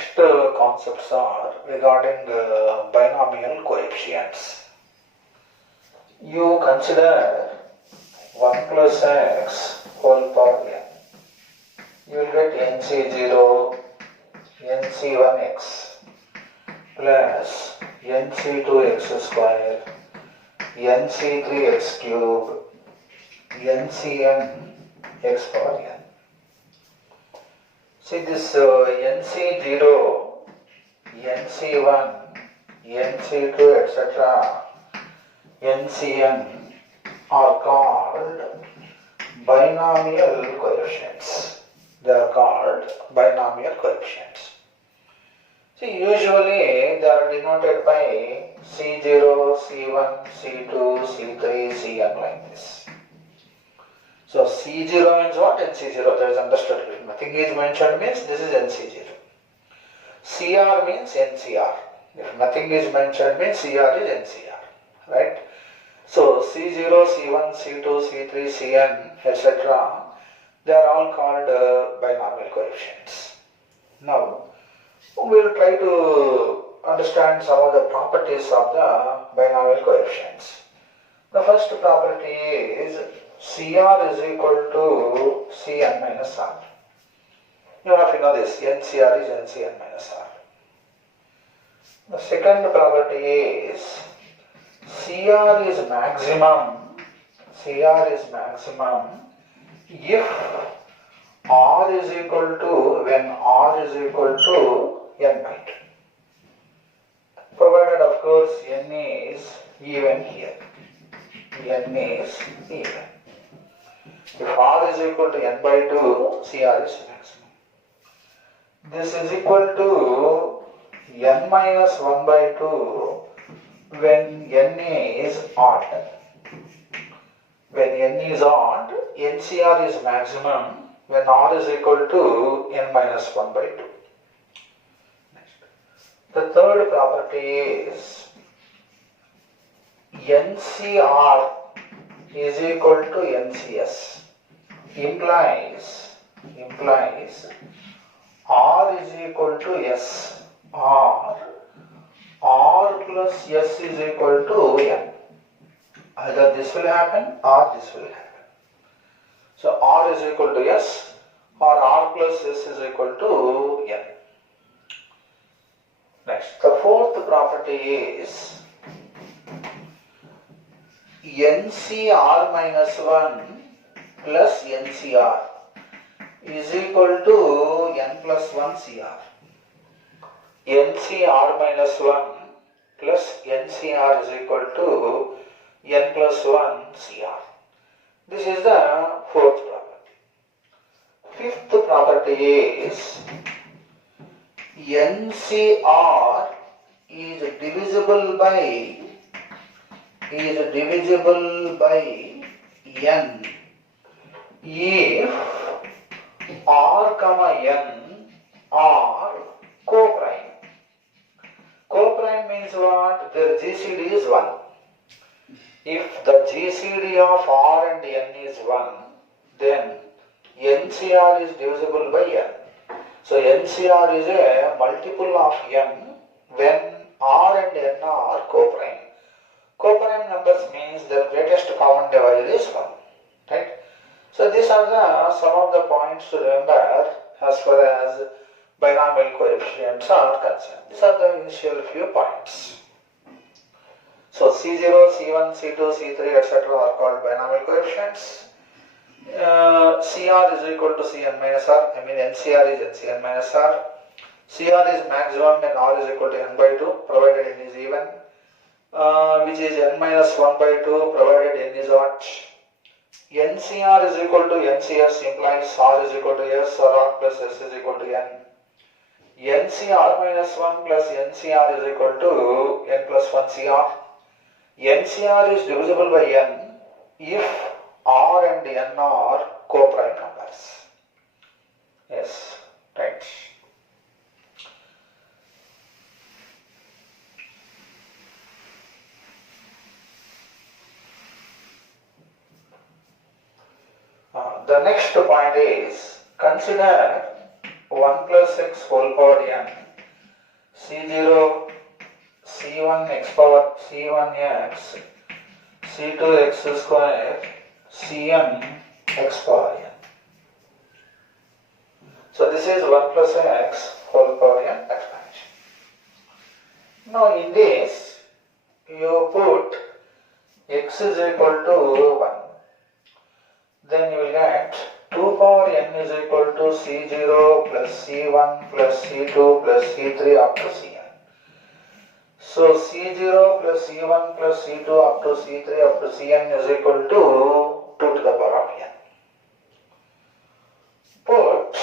next concepts are regarding binomial coefficients. You consider 1 plus x whole power n. You will get nc0, nc1x plus nc2x square, nc3x cube, ncn x power n. See this nc0, nc1, nc2 etc. ncn are called binomial coefficients. They are called binomial coefficients. See, usually they are denoted by C0, C1, C2, C3, Cn like this. So C0 means what? NC0. That is understood. If nothing is mentioned means this is NC0. CR means NCR. If nothing is mentioned means CR is NCR. Right? So C0, C1, C2, C3, Cn, etc. They are all called binomial coefficients. Now, we will try to understand some of the properties of the binomial coefficients. The first property is CR is equal to Cn minus R. You have to know this, NCR is NCn minus R. The second property is CR is maximum if R is equal to, when R is equal to n by 2. Provided of course n is even here. N is even. If R is equal to n by 2, CR is maximum. This is equal to n minus 1 by 2 when n is odd. When n is odd, NCR is maximum when R is equal to n minus 1 by 2. Next. The third property is NCR is equal to NCS. Implies R is equal to S, R plus S is equal to N. Either this will happen or this will happen. So R is equal to S or R plus S is equal to N. Next, the fourth property is NCR minus 1 plus NCR is equal to n plus 1 CR. NCR minus 1 plus NCR is equal to n plus 1 CR. This is the fourth property. Fifth property is NCR is divisible by n if R comma n are co-prime. Co-prime means what? Their GCD is 1. If the GCD of R and n is 1, then NCR is divisible by n. So NCR is a multiple of n when R and n are co-prime. Co-prime numbers means the greatest common divisor is 1. Right? So these are some of the points to remember as far as binomial coefficients are concerned. These are the initial few points. So C0, C1, C2, C3 etc. are called binomial coefficients. CR is equal to Cn minus R, NCR is NCn minus R. CR is maximum when R is equal to n by 2 provided n is even, which is n minus 1 by 2 provided n is odd. NCR is equal to NCS implies R is equal to S or R plus S is equal to N. NCR minus 1 plus NCR is equal to N plus 1 CR. NCR is divisible by N if R and N are co-prime numbers. Yes, right. The next point is consider 1 plus x whole power n C0 C1 x power C1x C2x square Cn x power n. So this is 1 plus x whole power n expansion. Now in this you put x is equal to 1. Then you will get 2 power n is equal to C0 plus C1 plus C2 plus C3 up to Cn. So C0 plus C1 plus C2 up to C3 up to Cn is equal to 2 to the power of n. Put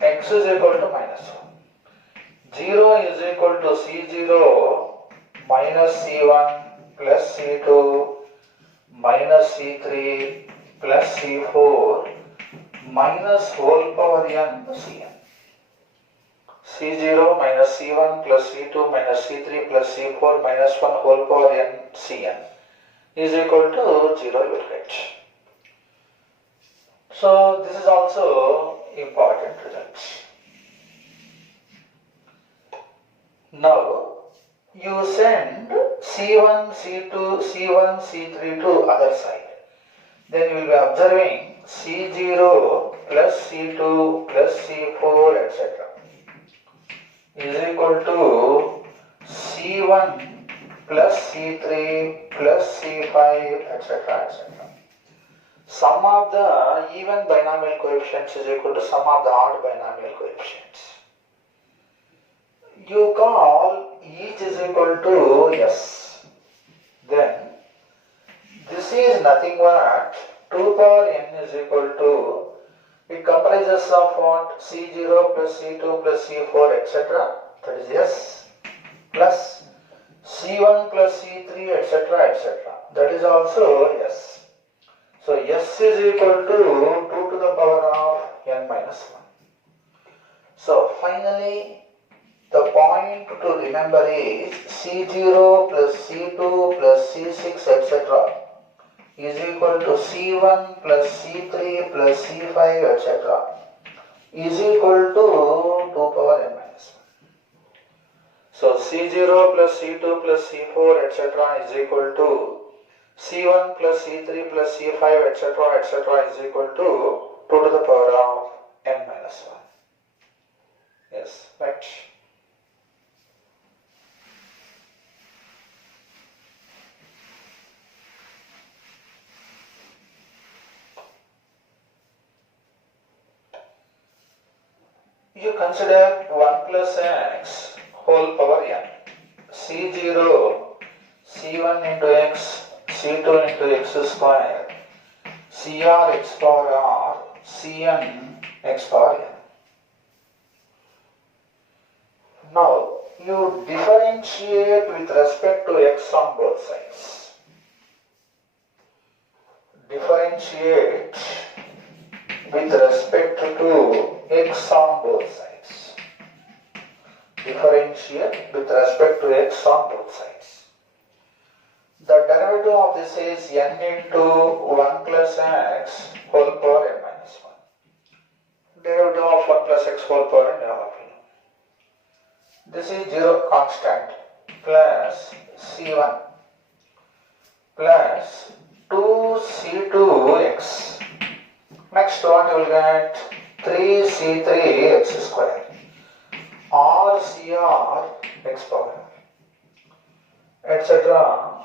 x is equal to minus 1. 0 is equal to C0 minus C1 plus C2 minus C3 plus C4 minus whole power n Cn. C0 minus C1 plus C2 minus C3 plus C4 minus 1 whole power n Cn is equal to 0 you will get. So this is also important result. Now you send C1, C2, C1, C3 to other side. Then you will be observing C0 plus C2 plus C4 etc. is equal to C1 plus C3 plus C5 etc. etc. Sum of the even binomial coefficients is equal to sum of the odd binomial coefficients. You call each is equal to S. Then this is nothing but 2 power n is equal to, it comprises of what? C0 plus C2 plus C4 etc. That is S plus C1 plus C3 etc. etc. That is also S. So S is equal to 2 to the power of n minus 1. So finally the point to remember is C0 plus C2 plus C6 etc. is equal to C1 plus C3 plus C5 etc. is equal to 2 power n minus 1. So C0 plus C2 plus C4 etc. is equal to C1 plus C3 plus C5 etc. etc. is equal to 2 to the power of n minus 1. Yes, right. You consider 1 plus x whole power n. C0, C1 into x, C2 into x square, CR x power r, Cn x power n. Now you differentiate with respect to x on both sides. Differentiate with respect to x on both sides. Differentiate with respect to x on both sides. The derivative of this is n into 1 plus x whole power n minus 1. Derivative of 1 plus x whole power n all of you. This is 0 constant plus C1 plus 2C2x. Next one you will get 3C3x square or CR x power etc.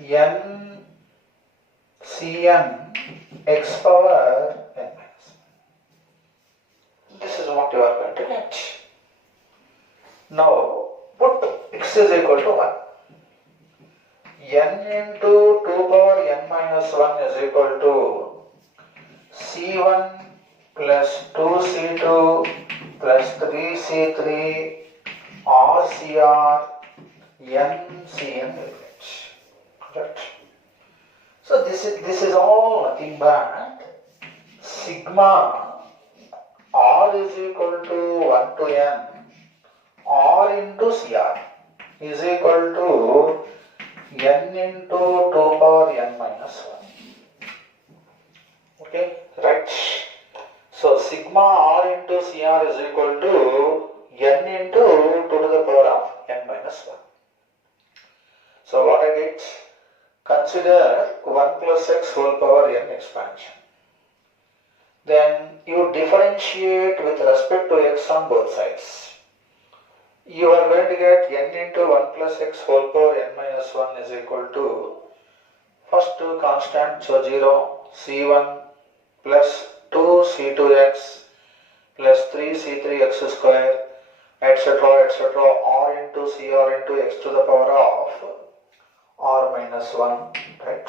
n Cn x power n minus 1. This is what you are going to get. Now put x is equal to 1. n into 2 power n minus 1 is equal to C1 plus 2C2 plus 3C3 or CR n Cn units. Right. So this is all nothing but sigma r is equal to 1 to n r into CR is equal to n into 2 power n minus 1. Okay, right. So sigma r into CR is equal to n into 2 to the power of n minus 1. So what I did? Consider 1 plus x whole power n expansion. Then you differentiate with respect to x on both sides. You are going to get n into 1 plus x whole power n minus 1 is equal to first two constant, so 0, c1 plus 2c2x plus 3c3x square, etc., r into cr into x to the power of r minus 1, right,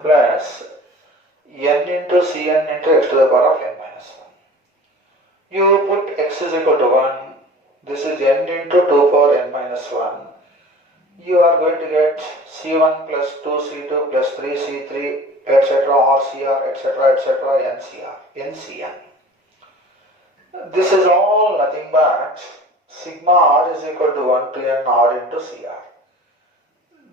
plus n into cn into x to the power of n minus 1. You put x is equal to 1, this is n into 2 power n minus 1. You are going to get c1 plus 2c2 plus 3c3, etc., rcr, etc., ncn. This is all nothing but sigma r is equal to 1 to n r into cr.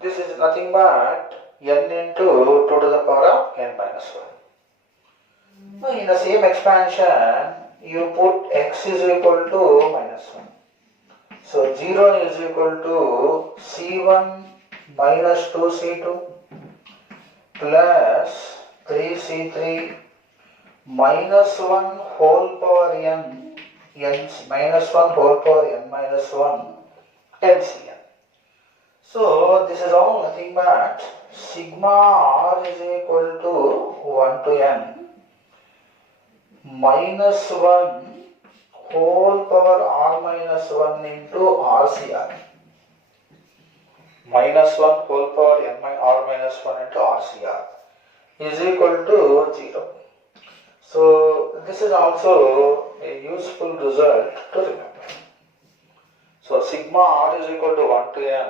This is nothing but n into 2 to the power of n minus 1. Now in the same expansion, you put x is equal to minus 1. So 0 is equal to c1 minus 2c2 plus 3c3 minus 1 whole power n minus 1 whole power n minus 1 ncn. So this is all nothing but sigma r is equal to 1 to n minus 1 whole power r minus 1 into rcr. Minus 1 whole power n r minus 1 into rcr is equal to 0. So this is also a useful result to remember. So sigma r is equal to 1 to n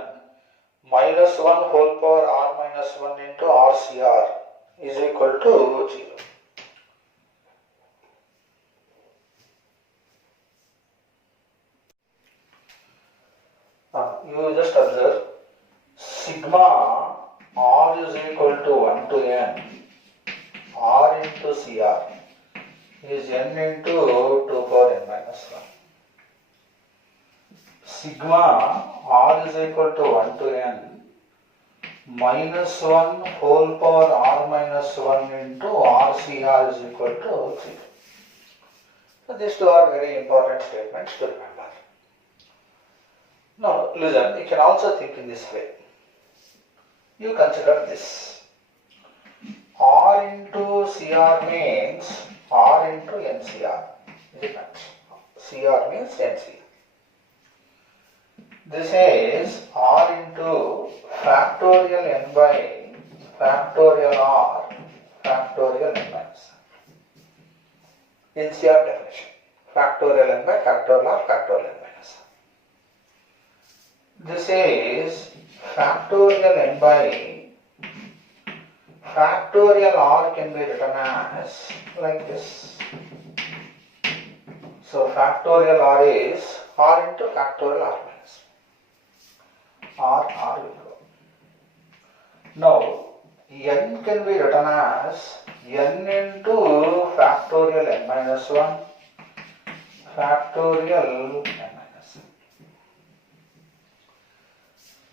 minus 1 whole power r minus 1 into rcr is equal to 0. You just observe sigma r is equal to 1 to n r into cr is n into 2 power n minus 1. Sigma r is equal to 1 to n minus 1 whole power r minus 1 into rcr is equal to 0. So these two are very important statements to remember. Now listen, you can also think in this way. You consider this. R into CR means R into NCR. Depends. CR means NCR. This is R into factorial n by factorial R factorial n minus. NCR definition. Factorial n by factorial R factorial n minus. This is factorial n by factorial r can be written as like this. So factorial r is r into factorial r minus. R will go. Now n can be written as n into factorial n minus 1 factorial n minus.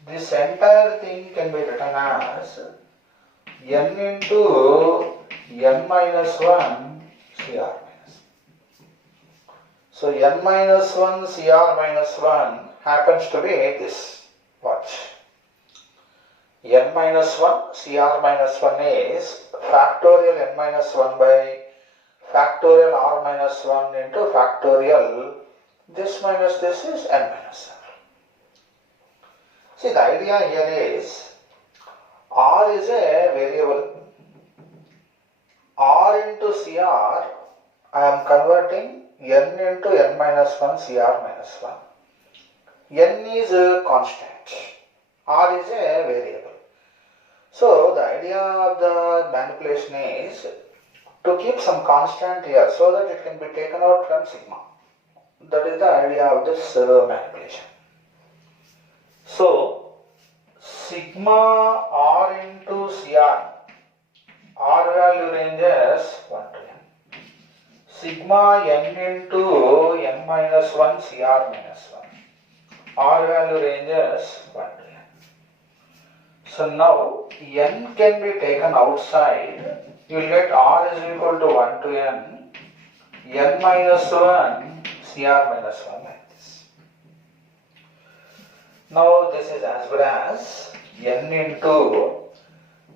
This entire thing can be written as n into n minus 1 cr minus. So n minus 1 cr minus 1 happens to be this. Watch. N minus 1 cr minus 1 is factorial n minus 1 by factorial r minus 1 into factorial this minus this is n minus 1. See, the idea here is r is a variable. R into cr, I am converting n into n minus 1 cr minus 1. N is a constant. R is a variable. So the idea of the manipulation is to keep some constant here so that it can be taken out from sigma. That is the idea of this manipulation. So sigma r into cr, r value ranges 1 to n. Sigma n into n minus 1 CR minus 1. R value ranges 1 to n. So now n can be taken outside. You will get R is equal to 1 to n minus 1 CR minus 1 like this. Now this is as good as n into,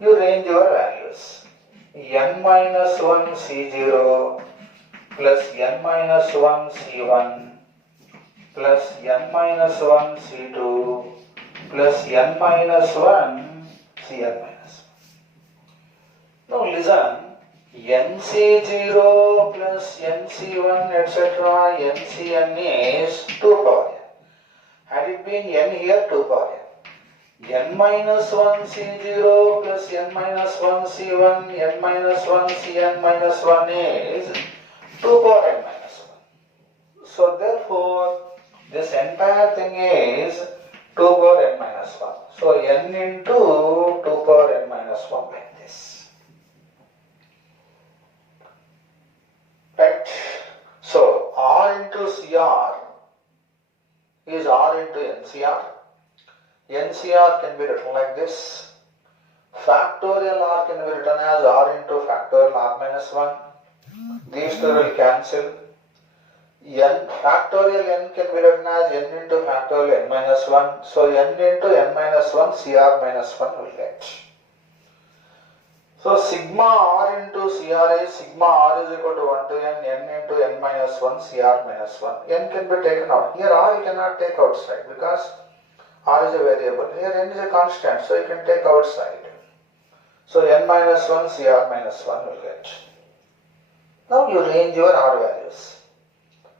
you range your values, n minus 1 C0 plus n minus 1 C1 plus n minus 1 C2 plus n minus 1 Cn minus 1. Now listen, nc0 plus nc1 etc. ncn is 2 power n. Had it been n here, 2 power n. n minus 1 c0 plus n minus 1 c1 n minus 1 cn minus 1 is 2 power n minus 1. So therefore, this entire thing is 2 power n minus 1. So n into 2 power n minus 1 like this. Right? So R into CR is R into NCR. NCR can be written like this. Factorial R can be written as R into factorial R minus 1. These two will cancel. N factorial n can be written as n into factorial n minus 1. So n into n minus 1 CR minus 1 will get. So sigma R into CR is sigma R is equal to 1 to n into n minus 1 CR minus 1. N can be taken out. Here R you cannot take outside because R is a variable. Here n is a constant, so you can take outside. So n minus 1 CR minus 1 will get. Now you range your R values.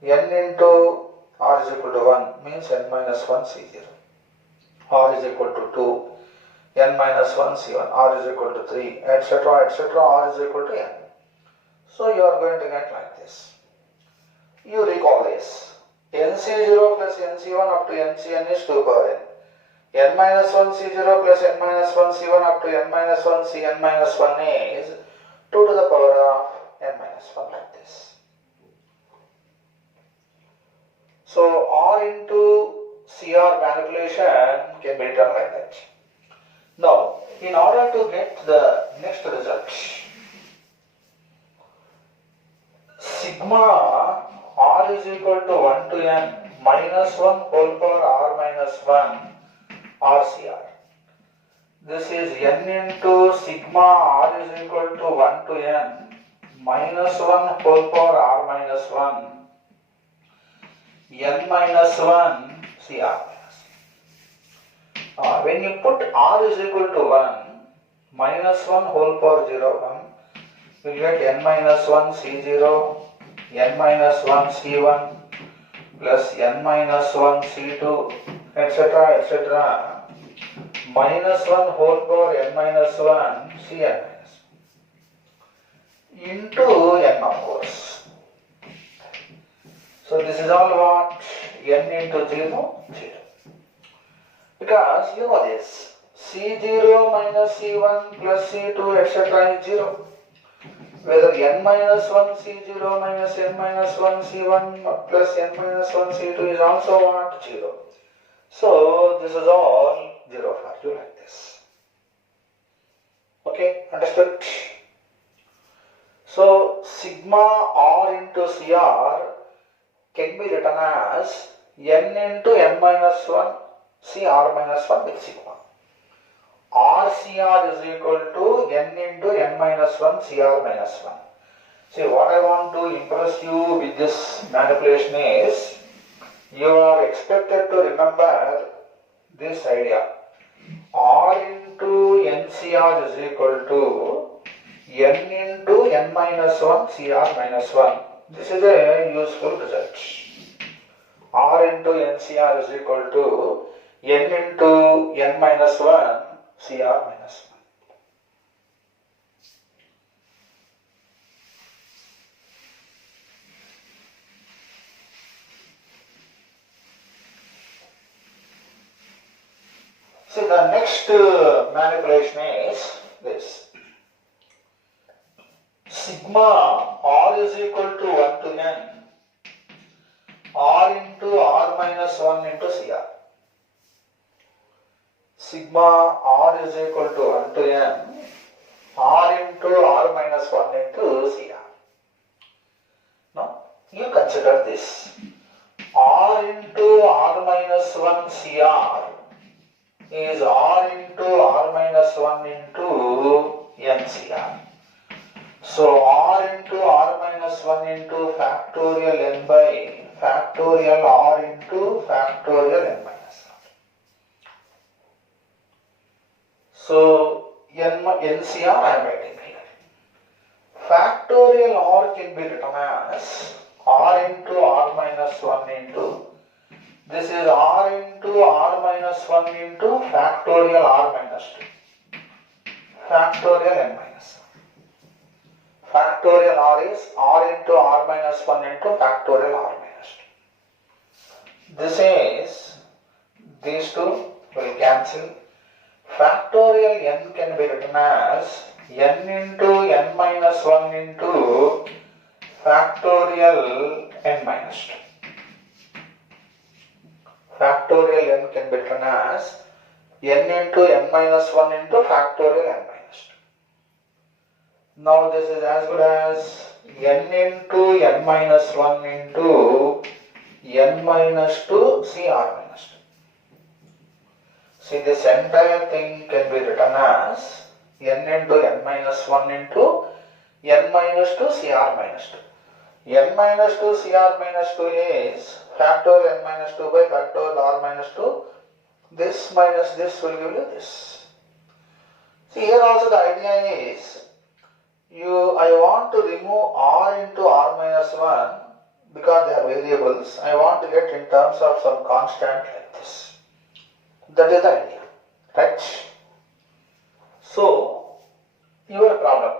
N into R is equal to 1 means n minus 1 C0. R is equal to 2. N minus 1 C1. R is equal to 3. Etc. etc. R is equal to n. So you are going to get like this. You recall this. NC0 plus NC1 up to NCn is 2 power n. N minus 1 C0 plus n minus 1 C1 up to n minus 1 Cn minus 1 is 2 to the power of n minus 1 like this. So R into CR manipulation can be done like that. Now, in order to get the next result, sigma R is equal to 1 to n minus 1 whole power R minus 1 RCR. This is n into sigma R is equal to 1 to n minus 1 whole power R minus 1 n minus 1 CR. When you put R is equal to 1, minus 1 whole power 0, 1, you get n minus 1 C0, n minus 1 C1, plus n minus 1 C2, etc. etc. minus 1 whole power n minus 1 Cn minus 1 into n of course. So this is all what? N into 0, 0. Because you know this, C0 minus C1 plus C2 etc. is 0. Whether n minus 1 C0 minus n minus 1 C1 plus n minus 1 C2 is also what? 0. So this is all 0 for you like this. Okay, understood? So sigma R into CR can be written as n into n minus 1 CR minus 1 with sigma. RCR is equal to n into n minus 1 CR minus 1. See, what I want to impress you with this manipulation is, you are expected to remember this idea. R into NCR is equal to n into n minus 1 CR minus 1. This is a useful result. R into NCR is equal to n into n minus 1 CR minus 1. See, the next manipulation is this. Sigma R is equal to 1 to n R into R minus 1 into CR. Sigma R is equal to 1 to n R into R minus 1 into CR. Now, you consider this. R into R minus 1 CR is R into R minus 1 into NCR. So, R into R minus 1 into factorial n by factorial R into factorial n minus 1. So, NCR I am writing here. Factorial R can be written as R into R minus 1 into, this is R into R minus 1 into factorial R minus 2, factorial n minus 1. Factorial R is R into R minus 1 into factorial R minus 2. This is, these two will cancel. Factorial n can be written as n into n minus 1 into factorial n minus 2. Factorial n can be written as n into n minus 1 into factorial n minus 2. Now this is as good as n into n minus 1 into n minus 2 CR minus 2. See, this entire thing can be written as n into n minus 1 into n minus 2 CR minus 2. N minus 2 CR minus 2 is factorial n minus 2 by factorial R minus 2. This minus this will give you this. See, here also the idea is, I want to remove R into R minus 1 because they are variables. I want to get in terms of some constant like this. That is the idea, right? So, your problem.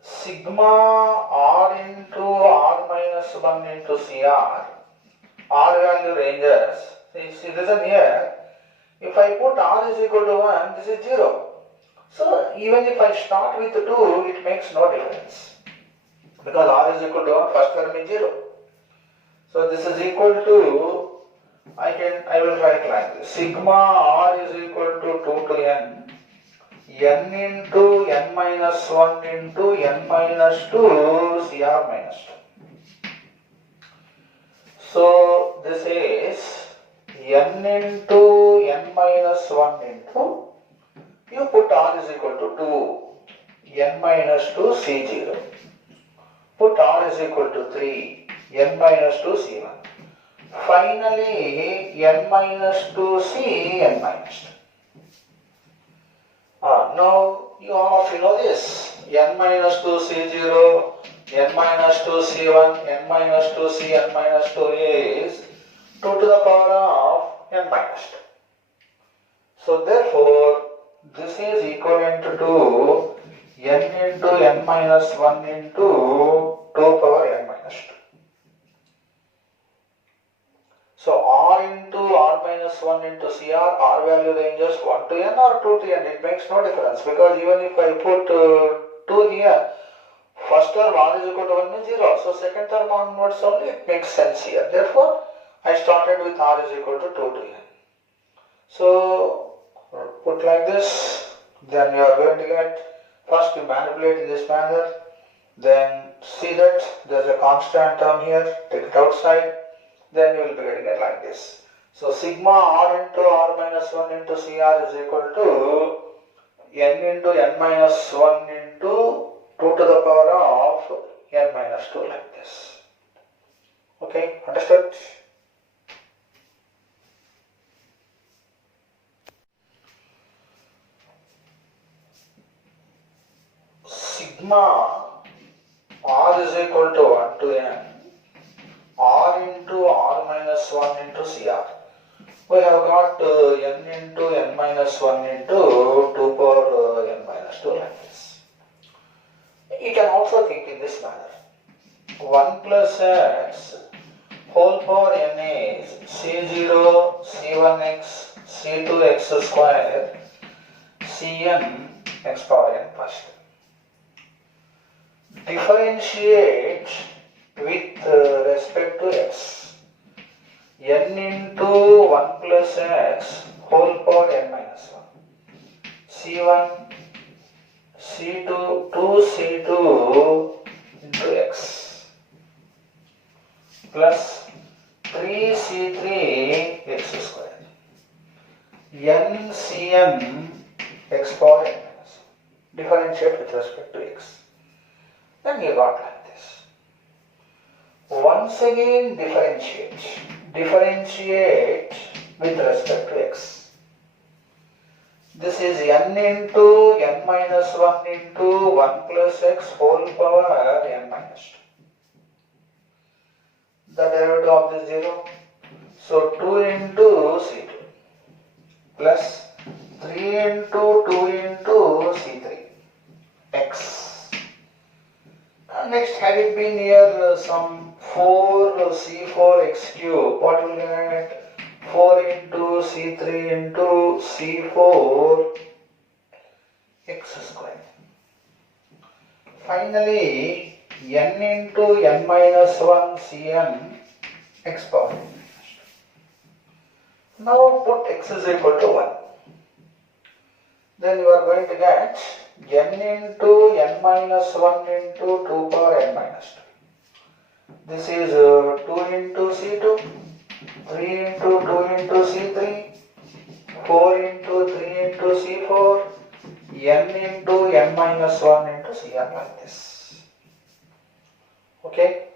Sigma R into R minus 1 into CR, R value ranges. See, listen here. If I put R is equal to 1, this is 0. So, even if I start with 2, it makes no difference. Because R is equal to 1, first term is 0. So, this is equal to, I will write like this. Sigma R is equal to 2 to n into n minus 1 into n minus 2 CR minus 2. So, this is n into n minus 1 into, you put R is equal to 2, n minus 2 C0. Put R is equal to 3, n minus 2 C1. Finally, n minus 2 C n minus 2. Now, you all of you know this. N minus 2 C0, n minus 2 C1, n minus 2 C n minus 2 is 2 to the power of n minus 2. So, therefore, this is equivalent to n into n minus 1 into 2 power n minus 2. So, R into R minus 1 into CR, R value ranges 1 to n or 2 to n, it makes no difference, because even if I put 2 here, first term R is equal to 1 means 0, so second term onwards only it makes sense here. Therefore, I started with R is equal to 2 to n. So, put like this, then you are going to get, first you manipulate in this manner, then see that there is a constant term here, take it outside, then you will be getting it like this. So, sigma R into R minus 1 into CR is equal to n into n minus 1 into 2 to the power of n minus 2 like this. Okay, understood? Sigma R is equal to 1 to n R into R minus 1 into CR. We have got n into n minus 1 into 2 power n minus 2 like this. You can also think in this manner. 1 plus x whole power n is C0, C1x, C2x square, Cn x power n first. Differentiate with respect to x. n into 1 plus x whole power n minus 1. C1, C2, 2C2 into x plus 3C3 x square. NCn x power n minus 1. Differentiate with respect to x. Then you got like this. Once again differentiate. Differentiate with respect to x. This is n into n minus 1 into 1 plus x whole power n minus 2. The derivative of this 0. So 2 into C2 plus 3 into 2 into C3 x. And next, had it been here some 4 C4 x cube, what will get? 4 into C3 into C4 x square. Finally, n into n minus 1 Cn x power n minus 2. Now put x is equal to 1. Then you are going to get n into n minus 1 into 2 power n minus 2. This is 2 into C2. 3 into 2 into C3, 4 into 3 into C4, n into n minus 1 into Cn like this. Okay?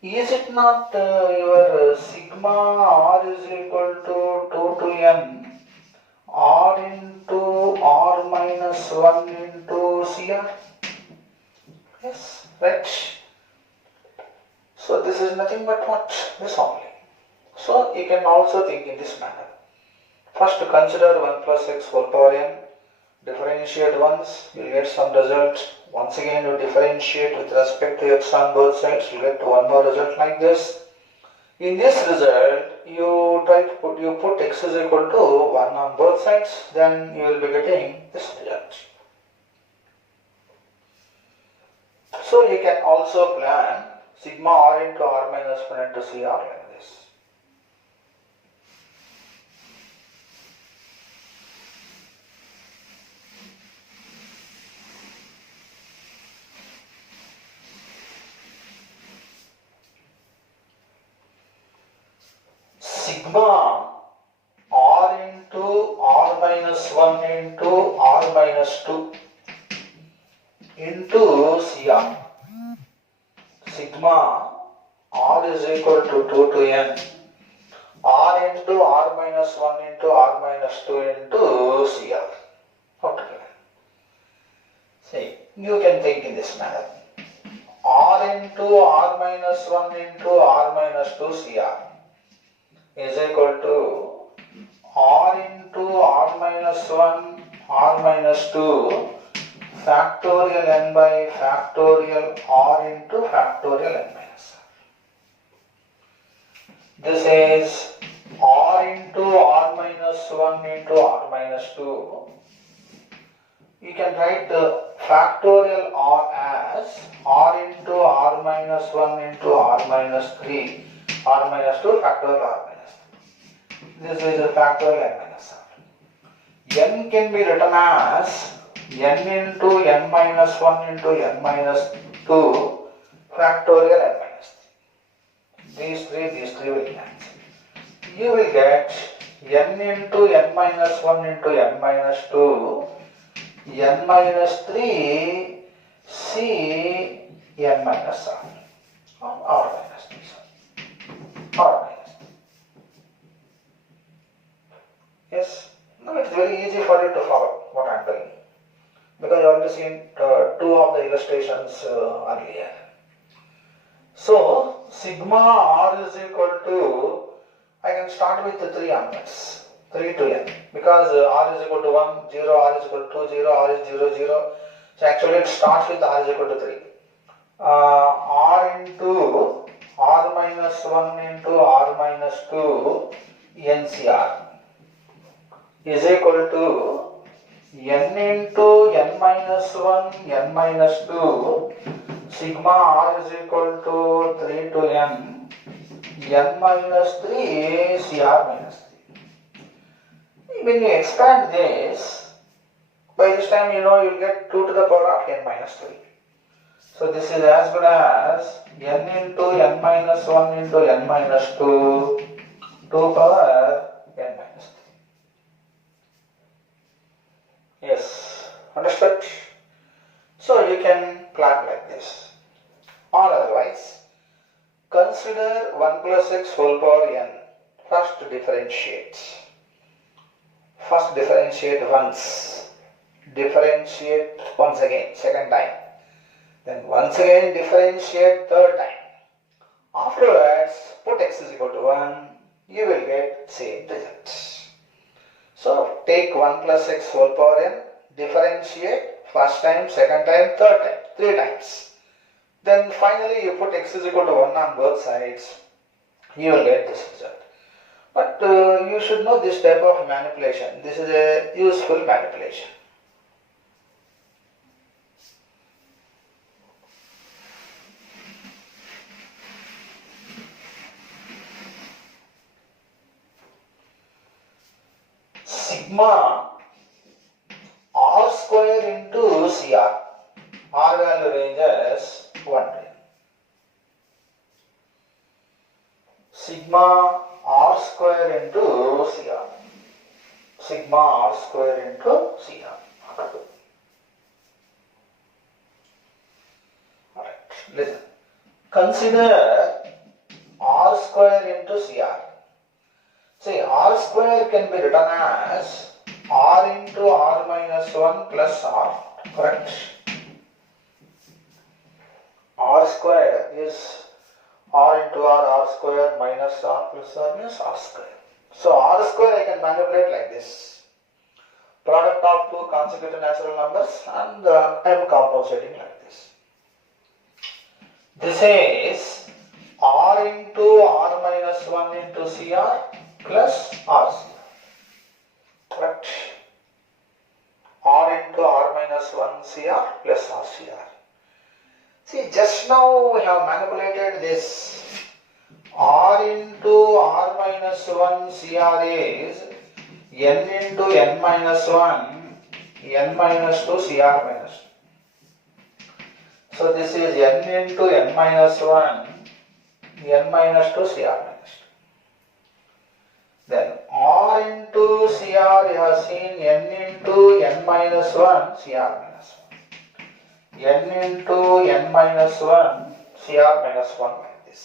Is it not your sigma r is equal to 2 to n r into r minus 1 into Cr? Yes, right? So this is nothing but what? This only. So you can also think in this manner. First consider 1 plus x whole power n. Differentiate once, you will get some result. Once again you differentiate with respect to x on both sides, you will get one more result like this. In this result, you put x is equal to 1 on both sides, then you will be getting this result. So you can also plan sigma r into r minus 1 into Cr like this. Sigma r into r minus 1 into r minus 2 into Cr. Sigma r is equal to 2 to n r into r minus 1 into r minus 2 into Cr. Okay. See, you can think in this manner. R into r minus 1 into r minus 2 Cr is equal to r into r minus 1 r minus 2 factorial n by factorial r into factorial n minus 1. This is r into r minus 1 into r minus 2. You can write the factorial r as r into r minus 1 into r minus 3, r minus 2 factorial r minus 3. This is a factorial n minus 1. N can be written as n into n minus 1 into n minus 2 factorial n minus 3. These three will cancel. You will get n into n minus 1 into n minus 2 n minus 3 C n minus 7 or minus 3 or minus 3. Yes, now it's very easy for you to follow what I am doing, because you have already seen two of the illustrations earlier. So sigma r is equal to, I can start with the 3 onwards, 3 to n, because r is equal to 1, 0, r is equal to 2, 0, r is 0, 0. So actually it starts with r is equal to 3. R into r minus 1 into r minus 2 NCR is equal to n into n minus 1 n minus 2 sigma r is equal to 3 to n n minus 3 CR minus 3. When you expand this, by this time you know you'll get 2 to the power of n minus 3. So this is as good as n into n minus 1 into n minus 2, 2 power n minus 3. Yes, understood? So you can plot like this. Or otherwise, consider 1 plus x whole power n. First differentiate. First differentiate once. Differentiate once again, second time. Then once again differentiate third time. Afterwards, put x is equal to 1. You will get same result. So take 1 plus x whole power n. Differentiate first time, second time, third time, 3 times. Then finally you put x is equal to 1 on both sides. You will get this result. But you should know this type of manipulation. This is a useful manipulation. Sigma r square into CR. R value ranges 1 to n. Sigma r square into CR. Sigma r square into CR. Alright, listen. Consider r square into CR. See, r square can be written as r into r minus 1 plus r. Correct? R square is r into r square minus r plus r minus r square. So r square I can manipulate like this. Product of two consecutive natural numbers, and I am compensating like this. This is r into r minus 1 into CR plus r CR. Correct? R into r minus 1 CR plus r CR. See, just now we have manipulated this. R into r minus 1 CR is n into n minus 1, n minus 2 CR minus 2. So this is n into n minus 1, n minus 2 CR minus 2. Then r into CR you have seen n into n minus 1 CR minus 1. N into n minus 1 CR minus 1 like this.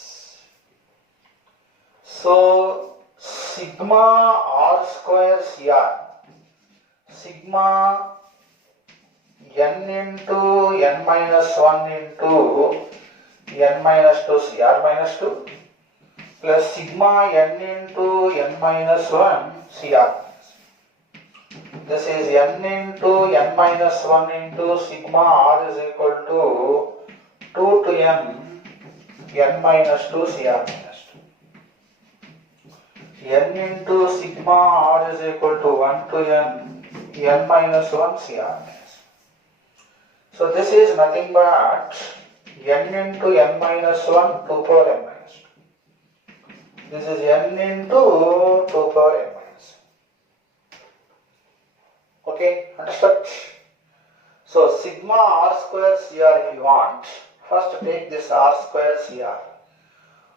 So sigma r square CR, sigma n into n minus 1 into n minus 2 CR minus 2 plus sigma n into n minus 1 CR. This is n into n minus 1 into sigma r is equal to 2 to n minus 2 CR minus 2. N into sigma r is equal to 1 to n minus 1 CR minus 2. So this is nothing but n into n minus 1 2 power n minus 2. This is n into 2 power n minus 2. Okay, understood? So sigma r square CR if you want, first take this r square CR.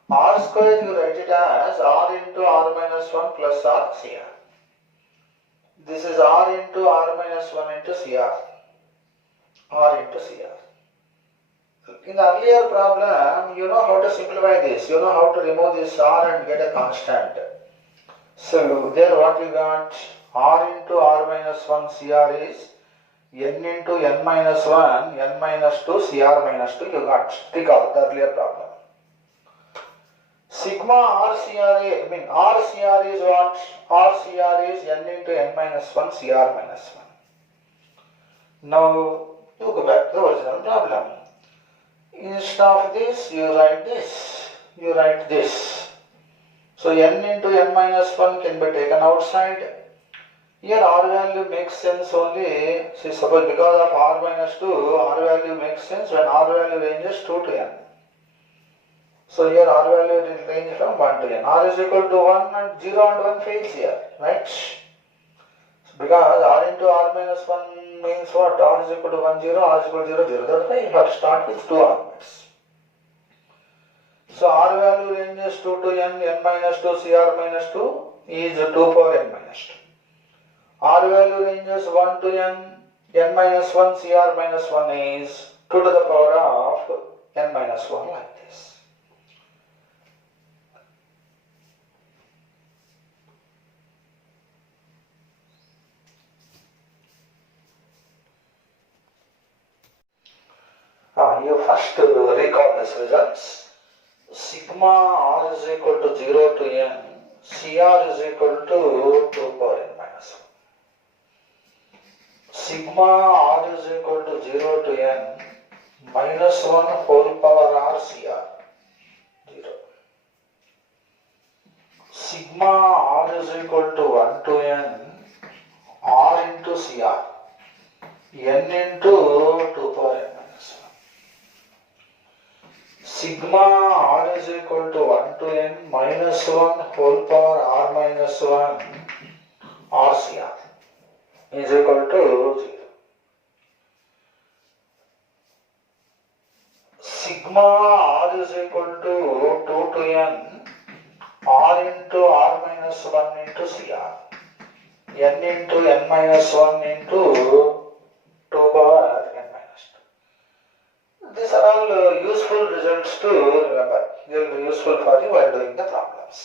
R square you write it as r into r minus 1 plus r CR. This is r into r minus 1 into CR. R into CR. In the earlier problem, you know how to simplify this. You know how to remove this r and get a constant. So there what you got? R into r minus 1 CR is n into n minus 1, n minus 2, CR minus 2. You got. Recall the earlier problem. Sigma RCR, I mean RCR is what? RCR is n into n minus 1, CR minus 1. Now you go back to the original problem. Instead of this, you write this. You write this. So n into n minus 1 can be taken outside. Here r value makes sense only, see suppose because of r minus 2, r value makes sense when r value ranges 2 to n. So here R value will range from 1 to n. R is equal to 1 and 0 and 1 fails here, right? Because R into R minus 1 means what? R is equal to 1, 0, R is equal to 0, 0. That's why you have to start with 2 arguments. So R value ranges 2 to n, n minus 2, Cr minus 2 is 2 power n minus 2. R value ranges 1 to n minus 1, Cr minus 1 is 2 to the power of n minus 1 like this. You first recall these results. Sigma R is equal to 0 to n, Cr is equal to 2 power n minus 1. Sigma R is equal to 0 to n minus 1 whole power R Cr, 0. Sigma R is equal to 1 to n R into Cr, n into 2 power n minus 1. Sigma R is equal to 1 to n minus 1 whole power R minus 1 RCR is equal to 0. Sigma R is equal to 2 to n R into R minus 1 into CR, n into n minus 1 into 2 power n minus 2. These are all useful results to remember. They will be useful for you while doing the problems.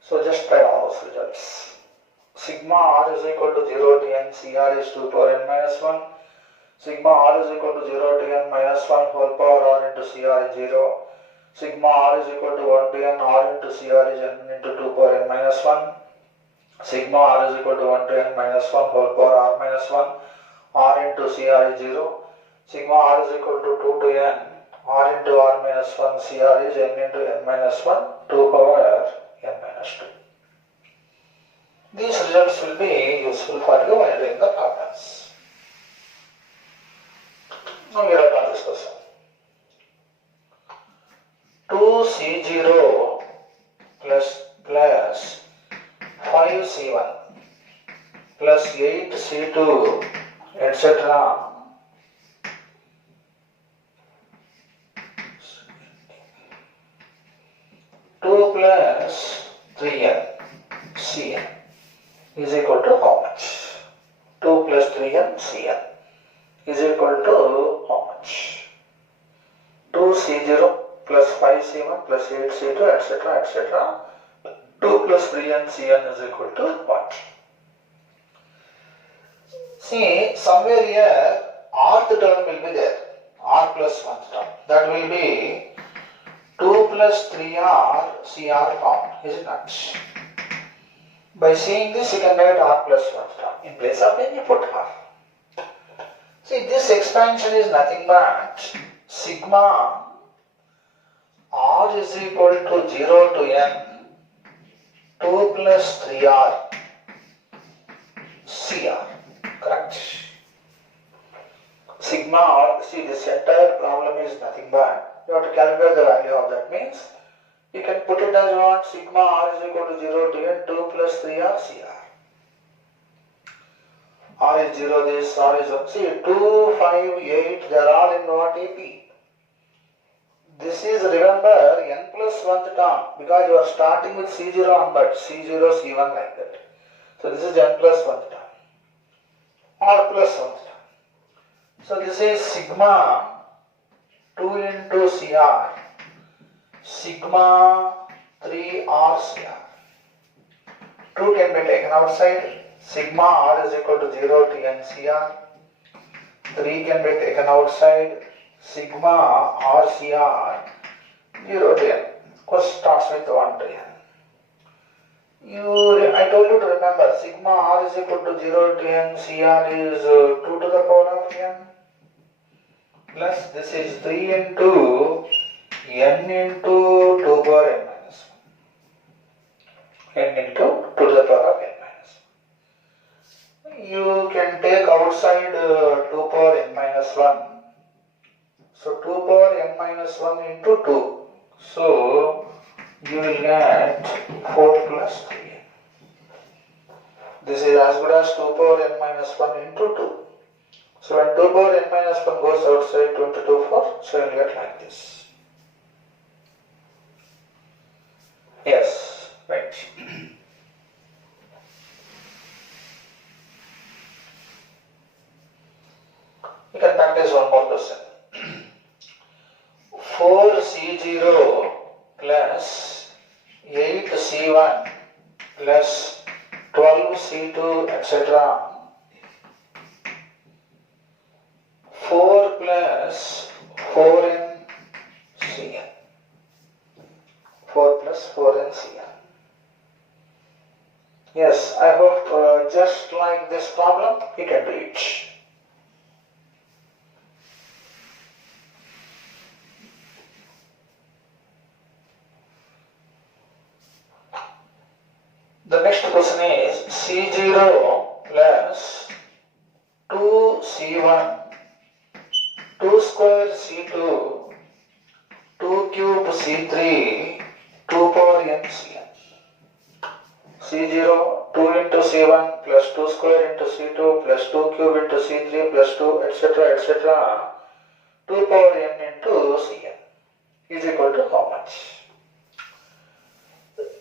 So just try all those results. Sigma R is equal to 0 to n, Cr is 2 power n minus 1. Sigma R is equal to 0 to n minus 1 whole power R into Cr is 0. Sigma R is equal to 1 to n R into Cr is n into 2 power n minus 1. Sigma R is equal to 1 to n minus 1 whole power R minus 1. R into Cr is 0. Sigma R is equal to 2 to n R into R minus 1. Cr is n into n minus 1 2 power n minus 2. These results will be useful for you while doing the problems. Now we write on this question. 2C0 plus 5C1 plus 8C2 etc. Two plus 3n Cn is equal to how much? 2 plus 3n Cn is equal to how much? 2C0 plus 5C1 plus 8C2 etc. etc. 2 plus 3n Cn is equal to what? See, somewhere here rth term will be there, r plus 1th term. That will be 2 plus 3r Cr form, is it not? By seeing this, you can write r plus 1th term. In place of n, you put r. See, this expansion is nothing but sigma r is equal to 0 to n 2 plus 3r Cr. Correct? Sigma r, see this entire problem is nothing but you have to calculate the value of that. Means you can put it as what? Sigma r is equal to 0 to n 2 plus 3r Cr. R is 0, this r is 1. See 2, 5, 8, they are all in what? AP. This is, remember, n plus 1th term because you are starting with C0 onwards, C0, C1 like that. So this is n plus 1th term. R plus 1th term. So this is sigma 2 into Cr, sigma 3r Cr. 2 can be taken outside. Sigma r is equal to 0 to n Cr. 3 can be taken outside. Sigma r Cr 0 to n. Of course starts with 1 to n. I told you to remember sigma r is equal to 0 to n Cr is 2 to the power of n plus this is 3 into n into 2 power n minus 1. N into 2 to the power of n minus 1. You can take outside 2 power n minus 1. So 2 power n minus 1 into 2. So you will get 4 plus 3. This is as good as 2 power n minus 1 into 2. So when 2 power n minus 1 goes outside 22 4, so you will get like this. Yes, right. You can practice one more question. 4C0 plus 8C1 plus 12C2 etc. 4 plus 4nCn. 4 plus 4nCn. Yes, I hope just like this problem, you can do it. The next question is C0 plus 2C1, 2 square C2, 2 cube C3, 2 power n Cn. C0, 2 into C1 plus 2 square into C2 plus 2 cube into C3 plus 2 etc. etc. 2 power n into Cn is equal to how much?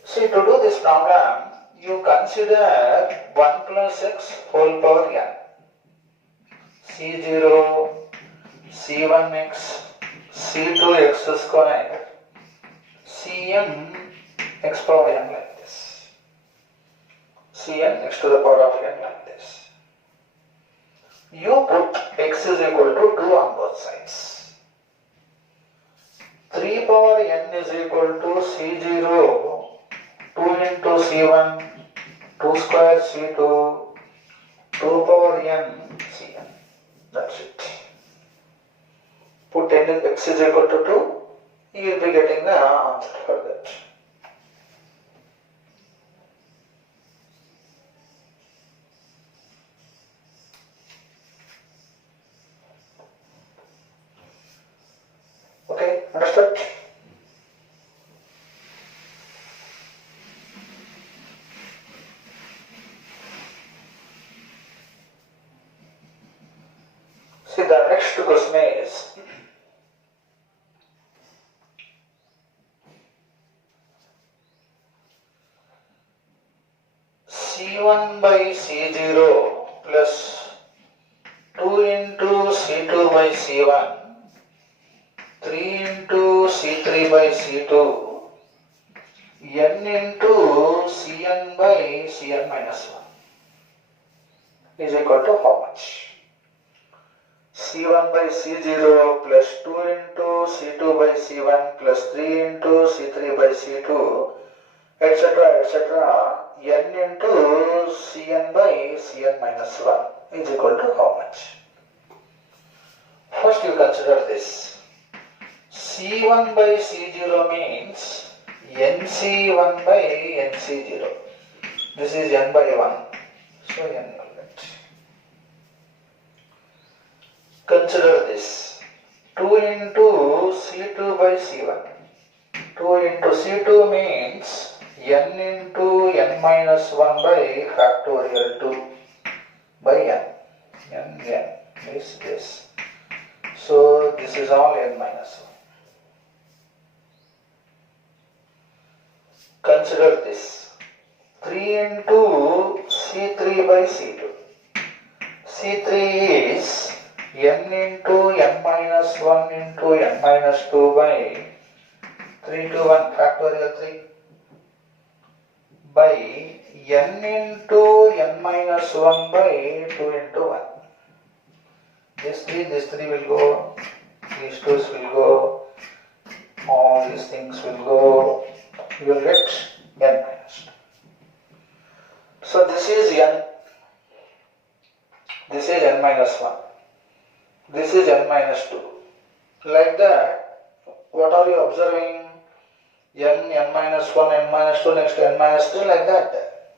See, to do this problem, you consider 1 plus x whole power n. C0, C1x, C2x square, Cn x power n like this. Cn x to the power of n like this. You put x is equal to 2 on both sides. 3 power n is equal to C0, 2 into C1, 2 square C2, 2 power n Cn. That's it. Put n x is equal to 2, you will be getting the answer for that. Okay, understood? See, the next question is C1 by C0 plus 2 into C2 by C1, 3 into C3 by C2, n into Cn by Cn minus 1 is equal to how much? C1 by C0 plus 2 into C2 by C1 plus 3 into C3 by C2 etc. etc. n into Cn by Cn minus 1 is equal to how much? First you consider this. C1 by C0 means NC1 by NC0. This is n by 1. So n will get. Consider this. 2 into C2 by C1. 2 into C2 means n into n minus 1 by factorial 2 by n is this. So this is all n minus 1. Consider this. 3 into C3 by C2. C3 is n into n minus 1 into n minus 2 by 3 to 1 factorial 3 by n into n minus 1 by 2 into 1. This 3 will go, these 2's will go, all these things will go, you will get n minus 2. So this is n, this is n minus 1, this is n minus 2. Like that, what are you observing? N minus 1, n minus 2, next n minus 3, like that.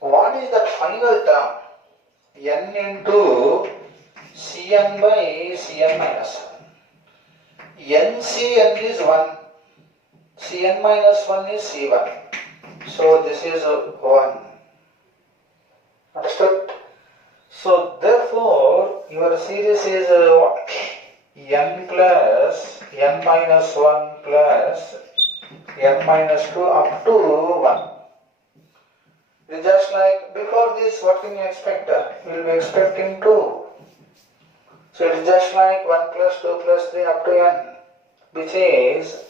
What is that final term? N into Cn by Cn minus 1. NCN is 1. Cn minus 1 is C1. So this is 1. Understood? So therefore your series is what? N plus N minus 1 plus N minus 2 up to 1. It's just like before this, what can you expect? You will be expecting 2. So it is just like 1 plus 2 plus 3 up to n, which is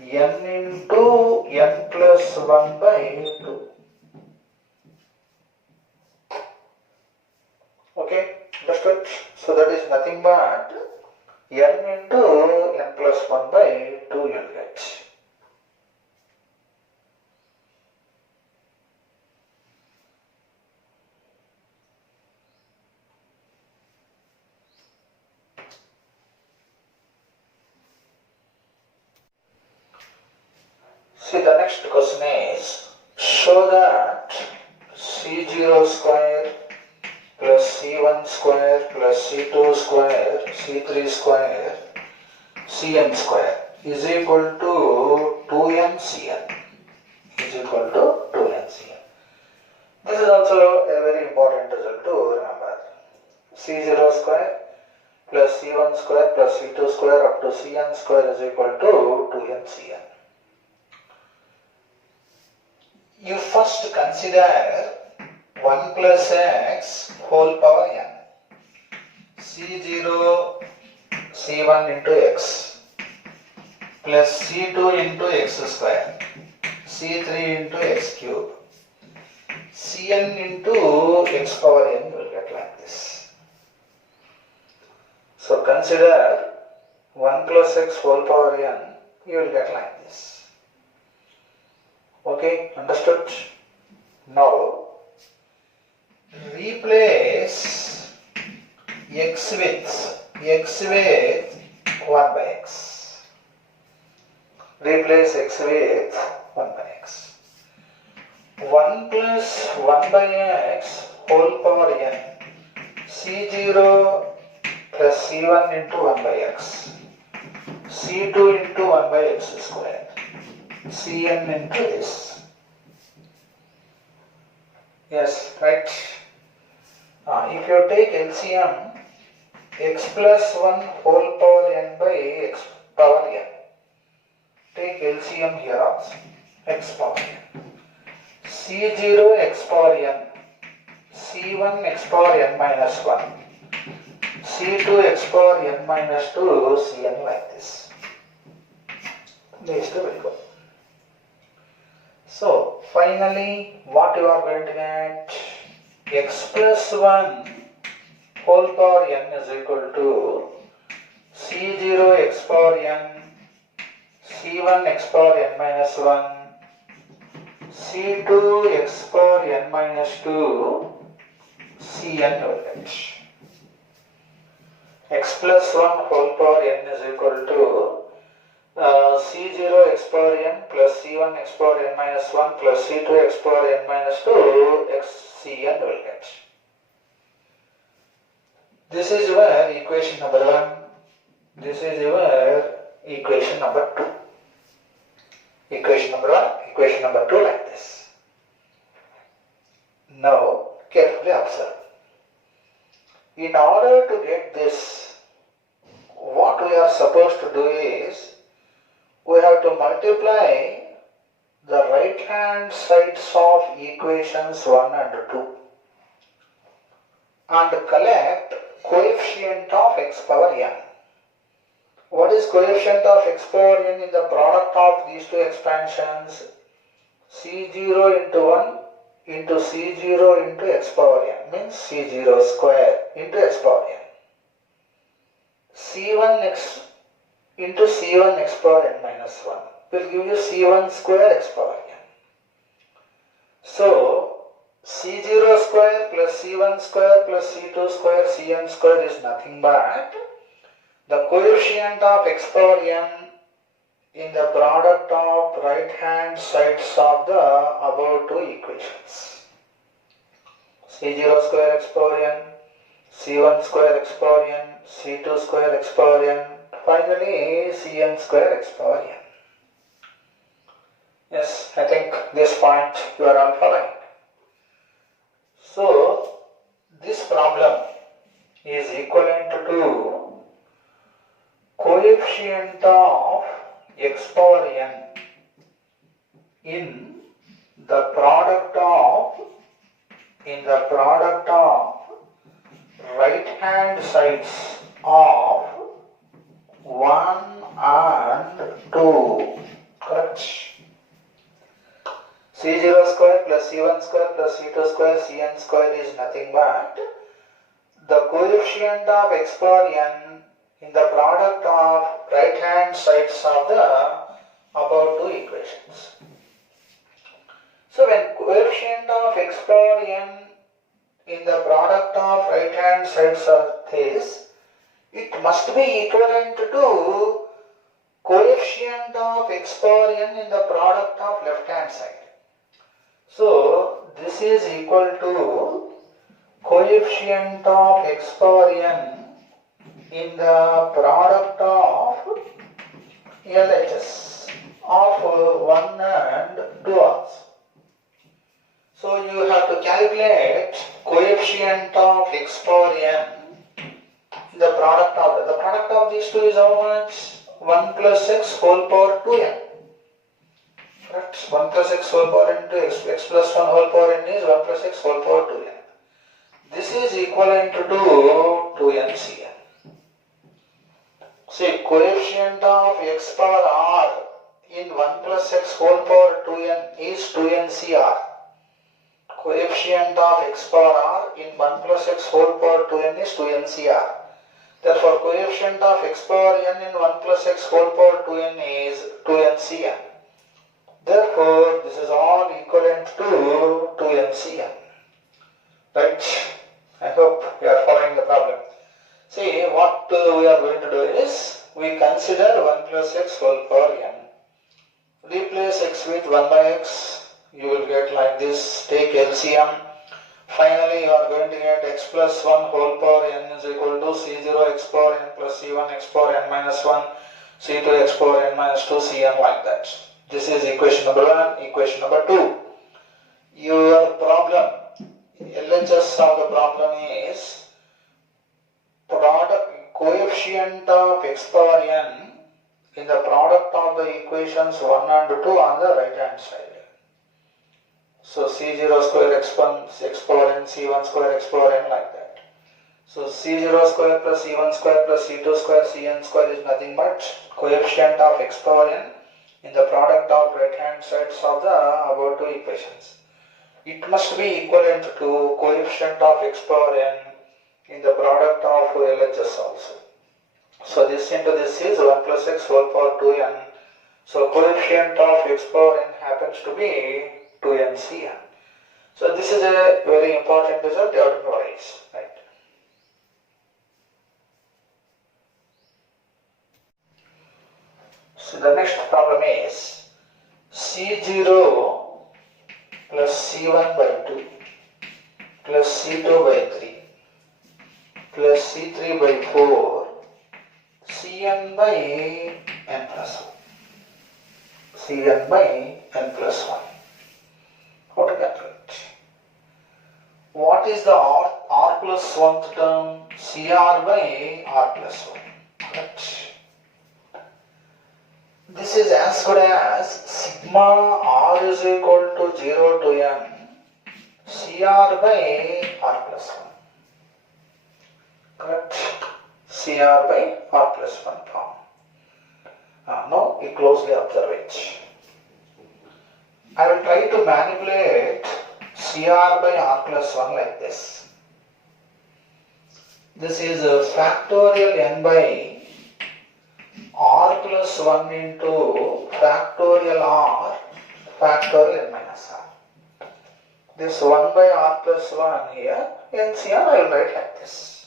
n into n plus 1 by 2. Okay, understood? So that is nothing but n into n plus 1 by 2 you will get. See, the next question is, show that C0 square plus C1 square plus C2 square, C3 square, Cn square is equal to 2n Cn. Is equal to 2n Cn. This is also a very important result to remember. C0 square plus C1 square plus C2 square up to Cn square is equal to 2n Cn. You first consider 1 plus x whole power n. C0 C1 into x plus C2 into x square, C3 into x cube, Cn into x power n, you will get like this. So consider 1 plus x whole power n, you will get like this. Okay, understood? Now, replace x with 1 by x. Replace x with 1 by x. 1 plus 1 by x whole power n. C0 plus C1 into 1 by x. C2 into 1 by x square. Cn into this. Yes, right. If you take LCM, x plus 1 whole power n by x power n. Take LCM here also. X power n. C0 x power n. C1 x power n minus 1. C2 x power n minus 2 Cn like this. These two will go. So finally what you are going to get? X plus 1 whole power n is equal to C0 x power n, C1 x power n minus 1, C2 x power n minus 2, Cn you will get. X plus 1 whole power n is equal to C0 x power n plus C1 x power n minus 1 plus C2 x power n minus 2 x Cn will get. This is your equation number 1. This is your equation number 2. Equation number 1, equation number 2 like this. Now carefully observe. In order to get this, what we are supposed to do is, we have to multiply the right hand sides of equations 1 and 2 and collect coefficient of x power n. What is coefficient of x power n in the product of these two expansions? C0 into 1 into C0 into x power n means C0 square into x power n. C1 x into C1 x power n minus 1 will give you C1 square x power n. So C0 square plus C1 square plus C2 square Cn square is nothing but the coefficient of x power n in the product of right hand sides of the above two equations. C0 square x power n, C1 square x power n, C2 square x power n finally Cn square x power n. Yes, I think this point you are all following. So, this problem is equivalent to coefficient of x power n in the product of right hand sides of 1 and 2. Correct? C0 square plus C1 square plus C2 square Cn square is nothing but the coefficient of x power n in the product of right hand sides of the above two equations. So when coefficient of x power n in the product of right hand sides of this, it must be equivalent to coefficient of x power n in the product of left hand side. So this is equal to coefficient of x power n in the product of LHS of 1 and 2 also. So you have to calculate coefficient of x power n in the product of these two is how much? 1 plus x whole power 2n. Correct? 1 plus x whole power into x plus 1 whole power n is 1 plus x whole power 2n. This is equivalent to 2n Cn. See, coefficient of x power r in 1 plus x whole power 2n is 2n Cr. Coefficient of x power r in 1 plus x whole power 2n is 2n Cr. Therefore, coefficient of x power n in 1 plus x whole power 2n is 2n Cn. Therefore, this is all equivalent to 2n Cn. Right? I hope you are following the problem. See, what we are going to do is, we consider 1 plus x whole power n. Replace x with 1 by x. You will get like this. Take LCM. Finally, you are going to get x plus 1 whole power n is equal to C0 x power n plus C1 x power n minus 1, C2 x power n minus 2, Cn like that. This is equation number 1. Equation number 2. Your problem, LHS of the problem is product coefficient of x power n in the product of the equations 1 and 2 on the right hand side. So C0 square x1 x power n, C1 square x power n like that. So C0 square plus C1 square plus C2 square Cn square is nothing but coefficient of x power n in the product of right hand sides of the above two equations. It must be equivalent to coefficient of x power n in the product of LHS also. So this into this is 1 plus x whole power 2n. So coefficient of x power n happens to be 2n Cn. So this is a very important result you have to memorize. Right? So the next problem is C0 plus C1 by 2 plus C2 by 3 plus C3 by 4 Cn by n plus 1. Cn by n plus 1. How to calculate? What is the r plus 1th term? Cr by r plus 1. Correct? This is as good as sigma r is equal to 0 to n Cr by r plus 1. Correct? Cr by r plus 1 form. Now you closely observe it. I will try to manipulate Cr by r plus 1 like this. This is factorial n by r plus 1 into factorial r factorial n minus r. This 1 by r plus 1 here, NCR I will write like this.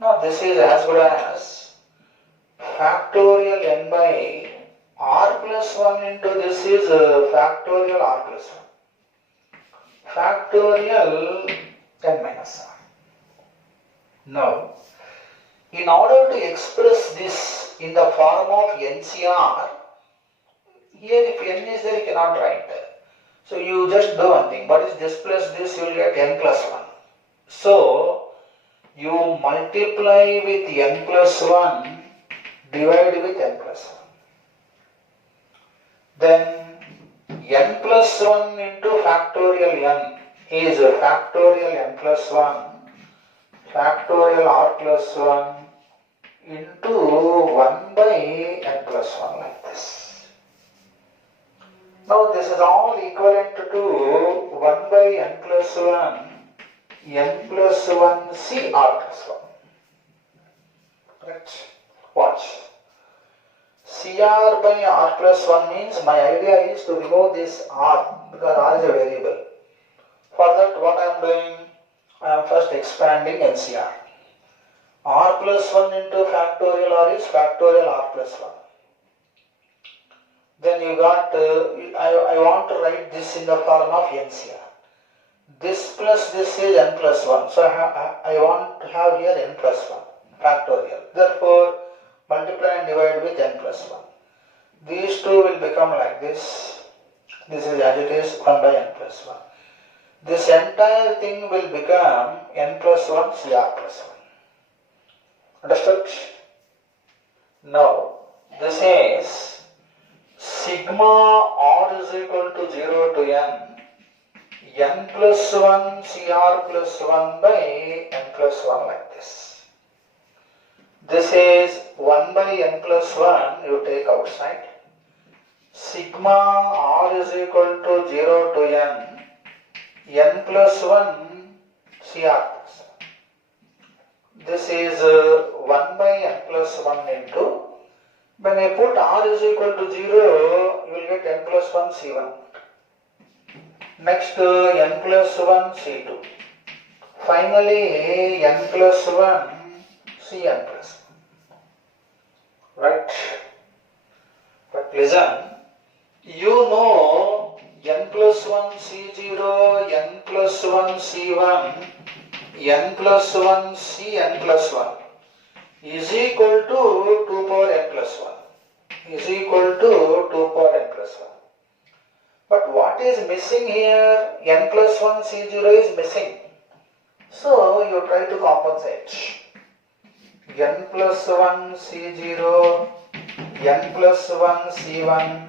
Now this is as good as factorial n by r plus 1 into this is factorial r plus 1. Factorial n minus r. Now In order to express this in the form of NCR, here if n is there you cannot write. So you just do one thing, but is this plus this, you will get n plus 1. So you multiply with n plus 1, divide with n plus 1. Then n plus 1 into factorial n is factorial n plus 1, factorial r plus 1 into 1 by n plus 1 like this. Now this is all equivalent to 1 by n plus 1, n plus 1 c r plus 1. Correct? Watch. Cr by r plus 1 means my idea is to remove this r because r is a variable. For that what I am doing? I am first expanding NCR. R plus 1 into factorial r is factorial r plus 1. Then you got, I want to write this in the form of NCR. This plus this is n plus 1. So I want to have here n plus 1, factorial. Therefore, multiply and divide with n plus 1. These two will become like this. This is as it is 1 by n plus 1. This entire thing will become n plus 1 Cr plus 1. Understood? Now, this is sigma r is equal to 0 to n plus 1 Cr plus 1 by n plus 1 like this. This is 1 by n plus 1, you take outside. Sigma r is equal to 0 to n plus 1 Cr plus 1. This is 1 by n plus 1 into, when I put r is equal to 0, you will get n plus 1 C1. Next n plus 1 C2. Finally n plus 1 Cn plus 1. Right? But listen, you know n plus 1 C0, n plus 1 C1, n plus 1 Cn plus 1 is equal to 2 power n plus 1 is equal to 2 power n plus 1. But what is missing here? N plus 1 C0 is missing. So you try to compensate. N plus 1 C0, n plus 1 C1,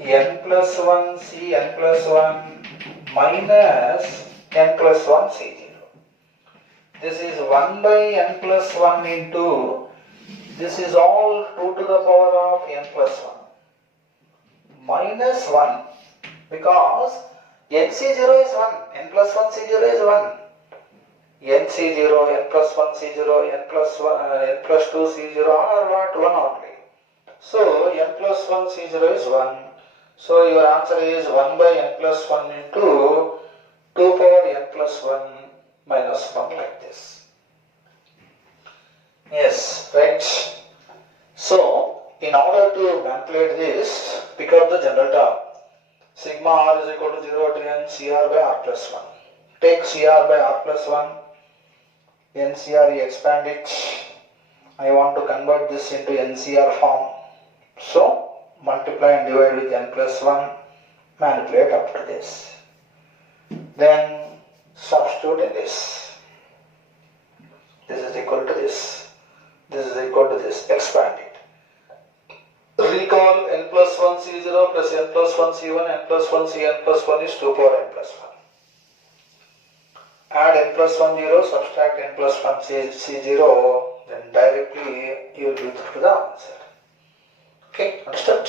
n plus 1 Cn plus 1 minus n plus 1 C0. This is 1 by n plus 1 into, this is all 2 to the power of n plus 1 minus 1, because nc0 is 1, n plus 1 c0 is 1. nc0, n plus 1 c0, n plus 2 c0 are what? 1 only. So n plus 1 c0 is 1. So your answer is 1 by n plus 1 into 2 power n plus 1 minus 1 like this. Yes, right. So in order to manipulate this, pick up the general term. Sigma r is equal to 0 to n Cr by r plus 1. Take Cr by r plus 1. NCR, you expand it. I want to convert this into NCR form. So multiply and divide with n plus 1. Manipulate up to this. Then substitute in this. This is equal to this. This is equal to this. Expand it. Recall n plus 1 C0 plus n plus 1 C1, n plus 1 Cn plus 1 is 2 power n plus 1. Add n plus 1 0, subtract n plus 1 C0, then directly you will be through the answer. Okay, understood?